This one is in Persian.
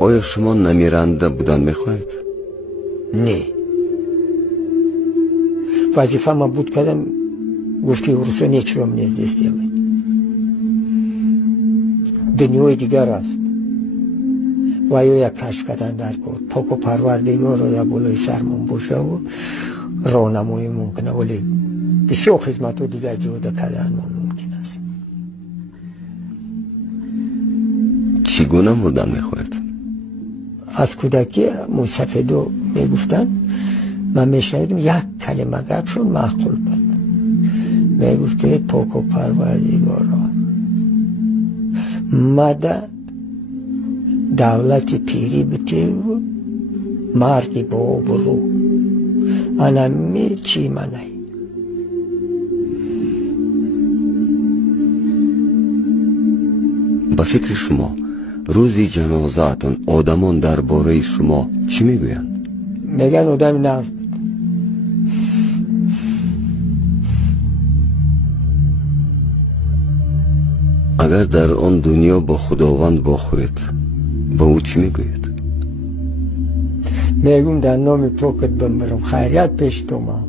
آیا شما نمیرنده بودن میخواهید؟ نه، وظیفه ما بود کردم گفتی ورسو نیچرم نیز دیستیلی دنیای دیگر است و یا یک کشف کردن در کار پاک و پروردگار رو در بالای سرمون باشه و راهنمایی ممکنه، ولی بسیار خدمت و دیگر جدا کردن ممکن است. چگونه مردن میخواهید؟ از کودکی موسفیدو میگفتن، من میشنیدم یک کلمه گپشون معقول بود، میگفته پاک و پروردگارا مده دولت پیری بته و مرگی با آب و رو انمی چی منه. به فکر شما روزی جنازه‌تون آدمان درباره شما چی میگویند؟ میگن آدم نفس بود. اگر در آن دنیا با خداوند بخورید با او چی میگوید؟ میگم در نام پاکت بمیرم، خیریت پیش تو ما.